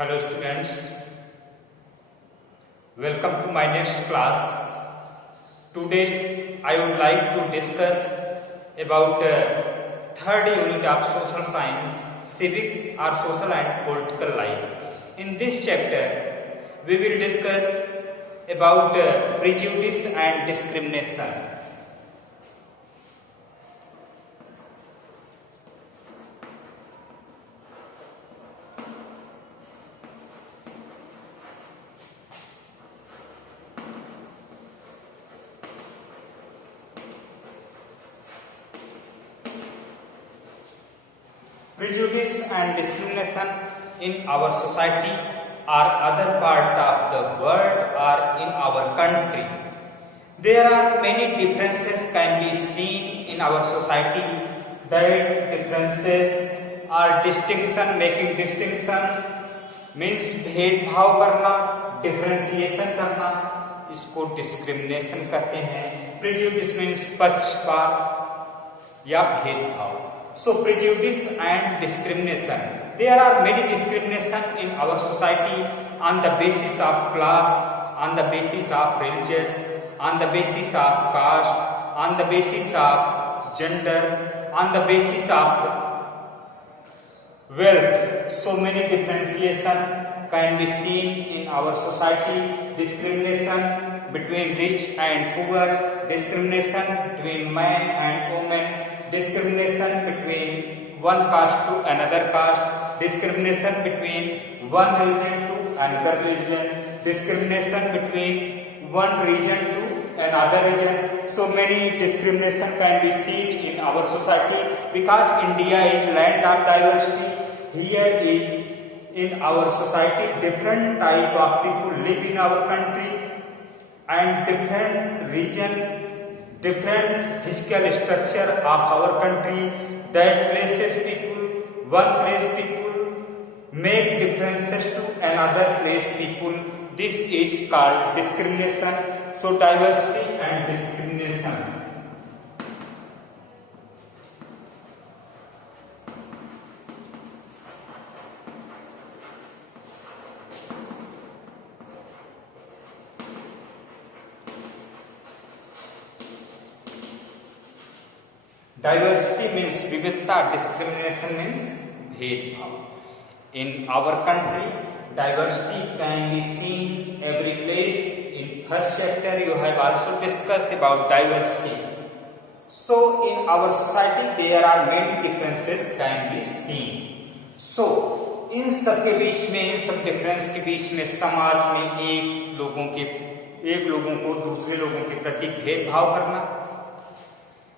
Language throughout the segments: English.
Hello students, welcome to my next class. Today I would like to discuss about third unit of social science, civics or social and political life. In this chapter we will discuss about prejudice and discrimination. Prejudice and discrimination in our society or other part of the world or in our country. There are many differences can be seen in our society. That differences are distinction, making distinction means भेदभाव करना, differentiation करना, इसको discrimination कहते हैं. Prejudice means पक्षपात या भेदभाव. So prejudice and discrimination. There are many discrimination in our society on the basis of class, on the basis of religious, on the basis of caste, on the basis of gender, on the basis of wealth. So many differentiation can be seen in our society. Discrimination between rich and poor, discrimination between man and woman, discrimination between one caste to another caste, discrimination between one religion to another religion, discrimination between one region to another region. So many discrimination can be seen in our society because India is land of diversity. Here is in our society different type of people live in our country and different region, different physical structure of our country. That places people, one place people make differences to another place people. This is called discrimination. So diversity and discrimination. Diversity means विविधता, discrimination means भेदभाव. In our country, diversity can be seen every place. In first chapter, you have also discussed about diversity. So in our society, there are many differences can be seen. So इन सब के बीच में, इन सब difference के बीच में समाज में एक लोगों को दूसरे लोगों के प्रति भेदभाव करना,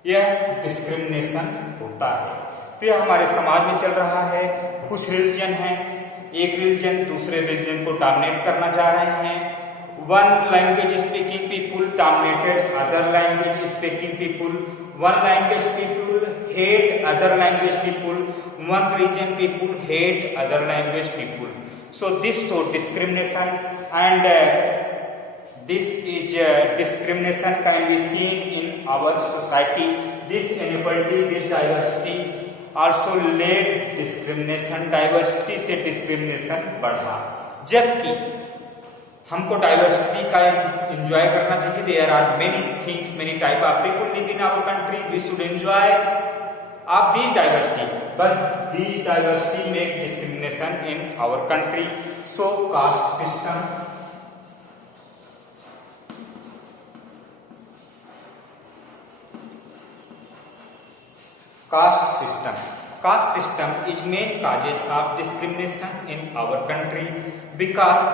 यह डिस्क्रिमिनेशन होता है. तो यह हमारे समाज में चल रहा है. कुछ रिलीजन है, एक रिलीजन दूसरे रिलीजन को डोमिनेट करना चाह रहे हैं. One language speaking people dominated other language speaking people. One language people hate other language people. One region people hate other language people. So this show discrimination and this is discrimination can be seen in our society. This inequality, this diversity also led discrimination. Diversity से discrimination बढ़ा. जबकि हमको diversity का enjoy करना चाहिए. There are many things, many type of people live in our country. We should enjoy of this diversity. But this diversity make discrimination in our country. So caste system. Caste system is main causes of discrimination in our country because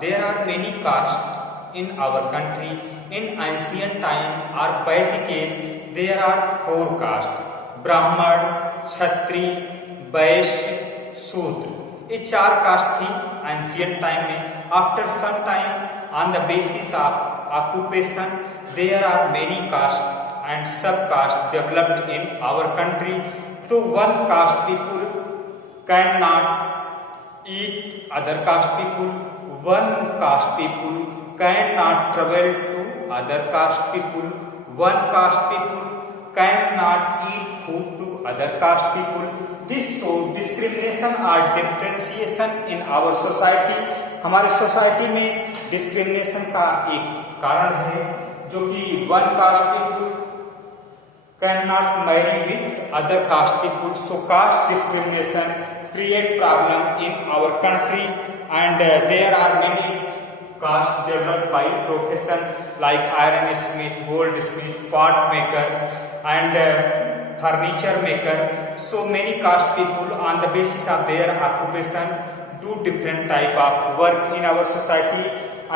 there are many castes in our country. In ancient time or Vedic age, there are 4 castes: Brahman, Kshatri, Vaishya, Shudra. ये 4 cast थी ancient time में. After some time, on the basis of occupation, there are many castes and sub-caste developed in our country. So one caste people cannot eat other caste people. One caste people cannot travel to other caste people. One caste people cannot eat food to other caste people. This show discrimination और differentiation in our society. हमारे society में discrimination का एक कारण है जो कि one caste people can not marry with other caste people. So caste discrimination create problem in our country and there are many caste developed by profession like iron smith, gold smith, pot maker and furniture maker. So many caste people on the basis of their occupation do different type of work in our society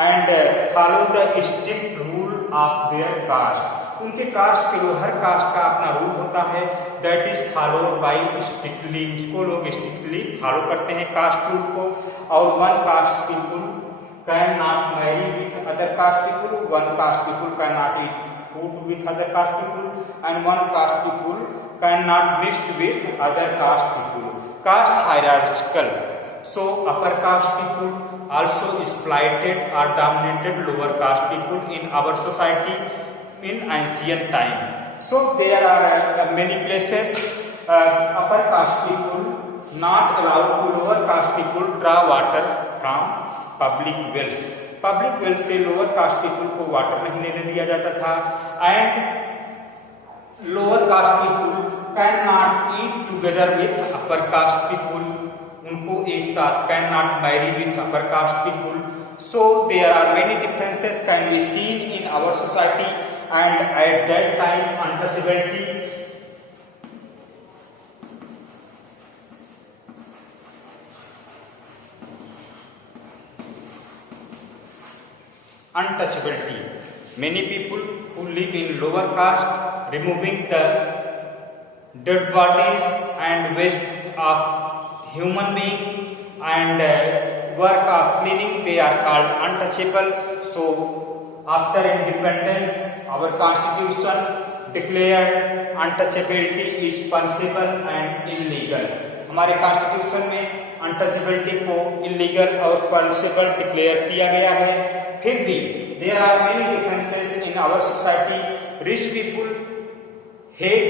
and follow the strict rule of their caste. उनके cast के लोग, हर cast का अपना rule होता है, that is followed by strictly, उसको लोग strictly follow करते हैं कास्ट रूल को। और one caste people can not marry with other caste people, one caste people cannot eat food with other caste people and one caste people cannot mix with other caste people. Caste hierarchical, so upper caste people also exploited or dominated lower caste people in our society in ancient time. So there are many places upper caste people not allowed to lower caste people draw water from public wells. Public wells से lower caste people को water नहीं लेने दिया जाता था and lower caste people can not eat together with upper caste people, उनको एक साथ can not marry with upper caste people. So there are many differences can be seen in our society and at that time untouchability untouchability. Many people who live in lower caste removing the dead bodies and waste of human being and work of cleaning, they are called untouchable. So after independence our constitution declared untouchability is punishable and illegal. हमारे constitution में untouchability को illegal और punishable declare किया गया है। फिर भी there are many differences in our society. Rich people hate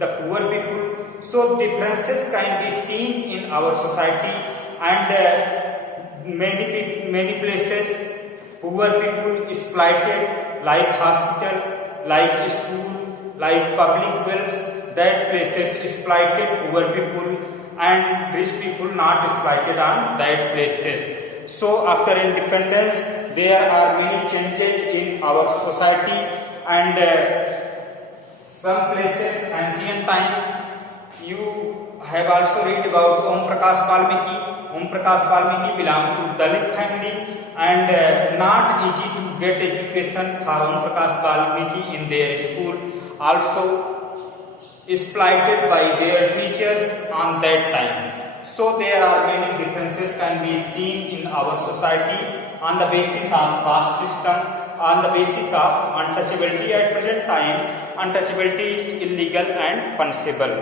the poor people, so differences can be seen in our society and many places poor people exploited like hospital, like school, like public wells, that places exploited poor people and rich people not exploited on that places. So after independence there are many changes in our society and some places ancient time you have also read about Om Prakash Valmiki. Om Prakash Valmiki belong to Dalit family and not easy to get education for Om Prakash Valmiki in their school, also exploited by their teachers on that time. So there are many differences can be seen in our society on the basis of caste system, on the basis of untouchability. At present time untouchability is illegal and punishable.